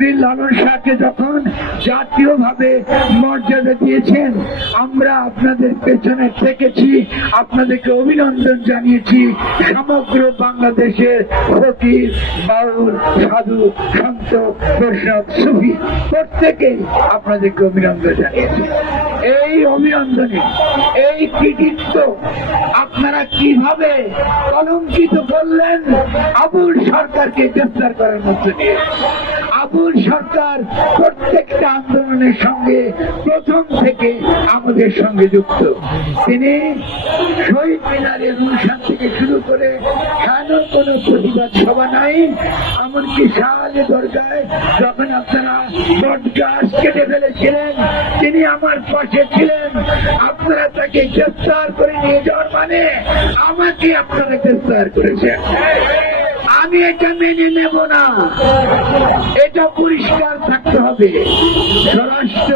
ফকির লালন শাহকে যখন জাতীয়ভাবে মর্যাদা দিয়েছেন, আমরা আপনাদের পেছনে থেকেছি, আপনাদেরকে অভিনন্দন জানিয়েছি। সমগ্র বাংলাদেশের ফকির, বাউল, সাধু, সন্ত, বৈষ্ণব, সুফি প্রত্যেকেই আপনাদেরকে অভিনন্দন জানিয়েছি। এই অভিনন্দনে, এই কৃতিত্ব আপনারা কিভাবে কলঙ্কিত করলেন আবুল সরকারকে গ্রেফতার করার মধ্যে দিয়ে। আবুল সরকার প্রত্যেকটা আন্দোলনের সঙ্গে প্রথম থেকে আমাদের সঙ্গে যুক্ত। তিনি শহীদ মিনারের অনুষ্ঠান থেকে শুরু করে এমন কোন প্রতিবাদ সভা নাই, এমনকি শাহ আলী দরগায় যখন আপনারা বট গাছ কেটে ফেলেছিলেন তিনি আমার পাশে ছিলেন। আপনারা তাকে গ্রেফতার করে নিয়ে যাওয়ার মানে আমাকে আপনারা গ্রেফতার করেছেন। আমি এটা মেনে নেব না, এটা পরিষ্কার থাকতে হবে। স্বরাষ্ট্র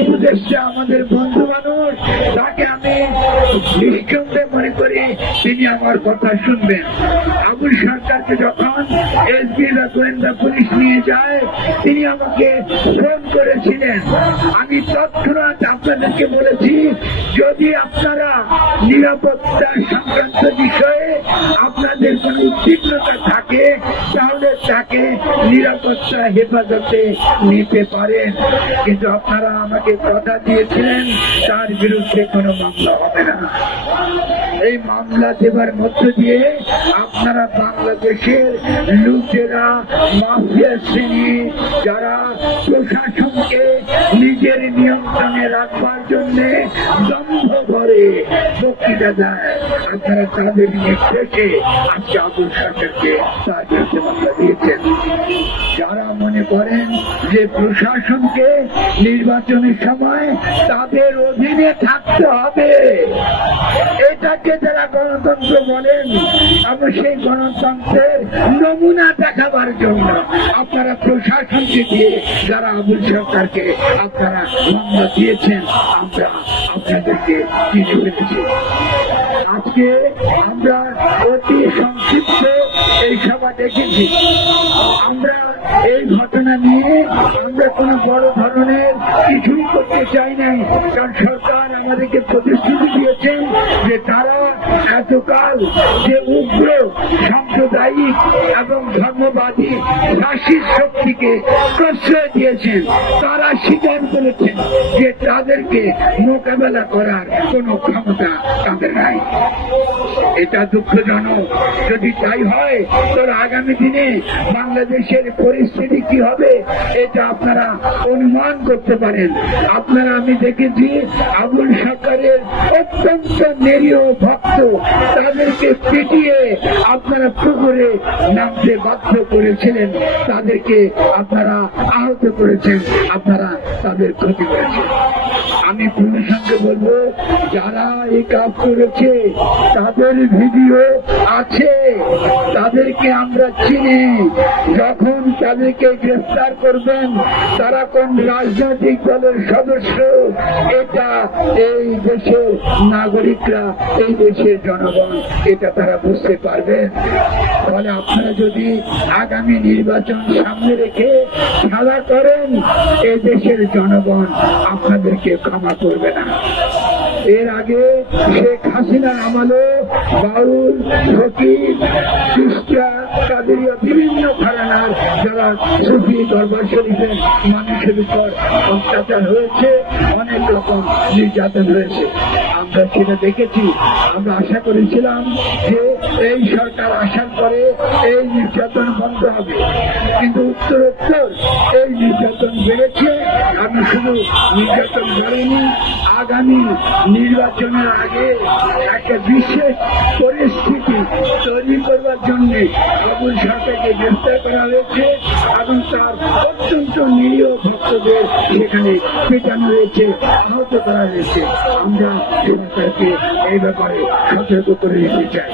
উপদেষ্টা আমাদের বন্ধু মানুষ, তাকে আমি নিঃসন্দেহে মনে করি তিনি আমার কথা শুনবেন। আবুল সরকারকে যখন এসবি বা গোয়েন্দা পুলিশ নিয়ে যায় তিনি আমাকে ফোন করেছিলেন। আমি তৎক্ষণাৎ আপনাদেরকে বলেছি, যদি আপনারা নিরাপত্তা সংক্রান্ত বিষয়ে আপনাদের কোন উদ্বিগ্নতা থাকে তাহলে তাকে নিরাপত্তা হেফাজতে নিতে পারেন, কিন্তু আপনারা আমাকে কথা দিয়েছিলেন তার বিরুদ্ধে কোনো মামলা হবে না। এই মামলা দেবার মধ্য দিয়ে আপনারা বাংলাদেশের লুটেরা, মাফিয়া শ্রেণী যারা প্রশাসনকে নিজের নিয়ন্ত্রণে রাখবার জন্য দম্ভ করে বক্তৃতা দেয়, আপনারা তাদের নির্দেশে আজকে আবুল সরকারকে তার বিরুদ্ধে মামলা দিয়েছেন। যারা মনে করেন যে প্রশাসনকে নির্বাচনের সময় তাদের অধীনে থাকতে হবে, এটাকে যারা গণতন্ত্র বলেন, আমরা সেই গণতন্ত্রের নমুনা দেখাবার জন্য আপনারা প্রশাসনকে দিয়ে যারা আবুল সরকারকে আপনারা মামলা দিয়েছেন, আমরা আপনাদেরকে চিনে ফেলেছি। আজকে আমরা অতি সংক্ষিপ্ত এই সভা দেখেছি। আমরা এই ঘটনা নিয়ে আমরা কোনো বড় ধরনের কিছুই করতে চাই নাই, কারণ সরকার আমাদেরকে প্রতিশ্রুতি দিয়েছেন যে তারা এতকাল যে উগ্র সাম্প্রদায়িক এবং ধর্মবাদী ফ্যাসিস্ট শক্তিকে প্রশ্রয় দিয়েছেন, তারা স্বীকার করেছেন যে তাদেরকে মোকাবেলা করার কোনো ক্ষমতা তাদের নাই। এটা দুঃখজনক। যদি তাই হয় তাহলে আগামী দিনে বাংলাদেশের পরিস্থিতি কি হবে এটা আপনারা অনুমান করতে পারেন। আপনারা, আমি দেখেছি আবুল সরকারের অত্যন্ত নিরীহ ভক্ত, তাদেরকে পিটিয়ে আপনারা পুকুরে নামতে বাধ্য করেছিলেন, তাদেরকে আপনারা আহত করেছেন, আপনারা তাদের ক্ষতি করেছেন। আমি পুলিশের সঙ্গে বলবো, যারা এই কাজ করেছে তাদের ভিডিও আছে, তাদেরকে আমরা চিনি। যখন তাদেরকে গ্রেফতার করবেন তারা কোন রাজনৈতিক দলের সদস্য এটা এই দেশের নাগরিকরা, এই দেশের জনগণ এটা তারা বুঝতে পারবেন। ফলে আপনারা যদি আগামী নির্বাচন সামনে রেখে খেলা করেন, এই দেশের জনগণ আপনাদেরকে ক্ষমা করবে না। এর আগে শেখ হাসিনার আমলে বাউল, ফকির, চিশতিয়া, কাদেরিয়া বিভিন্ন ঘরানার যারা সুফি দরবার শরীফের মানুষের উপর অত্যাচার হয়েছে, অনেক রকম নির্যাতন হয়েছে, আমরা সেটা দেখেছি। আমরা আশা করেছিলাম যে এই সরকার আসার পরে এই নির্যাতন বন্ধ হবে, কিন্তু উত্তরোত্তর এই নির্যাতন বেড়েছে। আমি শুধু নির্যাতন বাড়েনি, আগামী নির্বাচনের আগে একটা বিশেষ পরিস্থিতি তৈরি করবার জন্য আবুল সরকারকে গ্রেফতার করা হয়েছে এবং তার অত্যন্ত নিরীহ ভক্তদের সেখানে পেটানো হয়েছে, আহত করা হয়েছে। আমরা সরকারকে এই ব্যাপারে সতর্ক করে দিতে চাই।